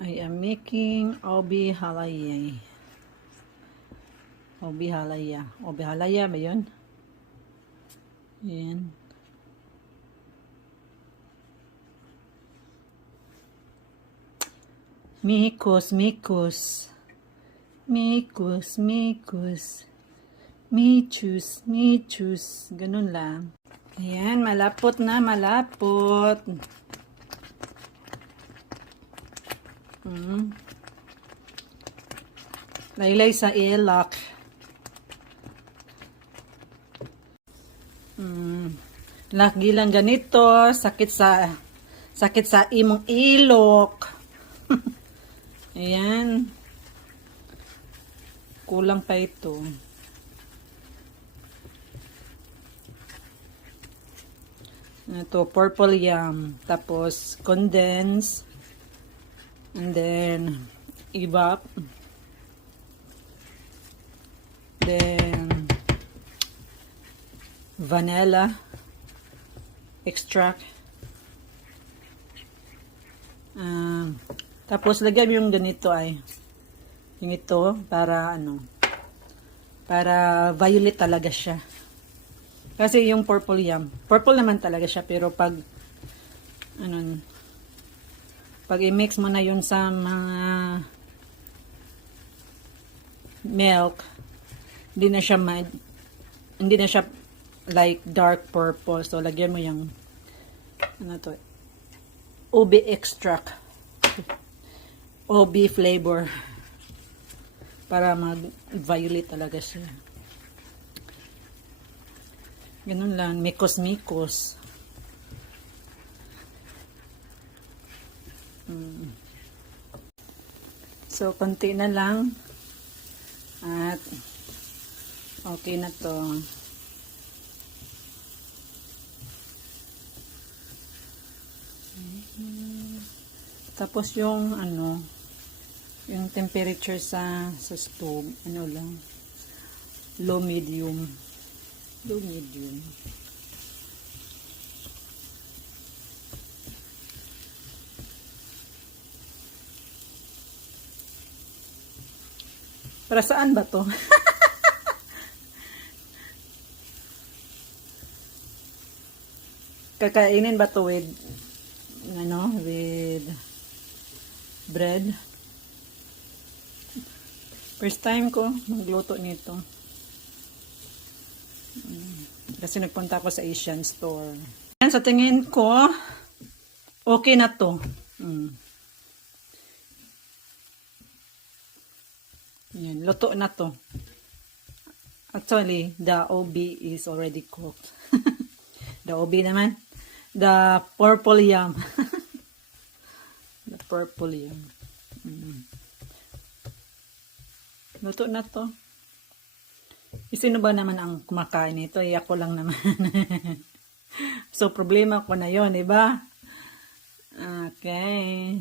I am making obi halaya. Obi halaya. Obi halaya ba yun? Ayan. Mikus, mikus. Mikus, mikus. Michus, michus. Ganun lang. Ayan, malapot na, malapot. Laylay sa ilak. Lagilan ganito, sakit sa imong ilok. Ayan. Kulang pa ito. Ito, purple yam. Tapos, condense. And then, evap. Then, vanilla extract. Tapos, lagyan mo yung ganito ay. Yung ito, para ano. Para violet talaga siya. Kasi yung purple yam, purple naman talaga siya, pero pag i-mix mo na yun sa mga milk, hindi na siya like dark purple. So lagyan mo yung ubi extract, ubi flavor, para mag-violet talaga siya. Ganun lang, mikos-mikos. So, konti na lang. At, okay na to. Tapos yung, yung temperature sa stove, lang, low medium. Para saan ba to? Kakainin ba to with with bread? First time ko magluto nito. Kasi nagpunta ako sa Asian store. Yan, sa tingin ko, okay na to. Yan, luto na to. Actually, the OB is already cooked. The OB naman. The purple yam. The purple yam. Luto na to. Sino ba naman ang kumakain nito? Ako lang naman. So, problema ko na yon, diba? Okay.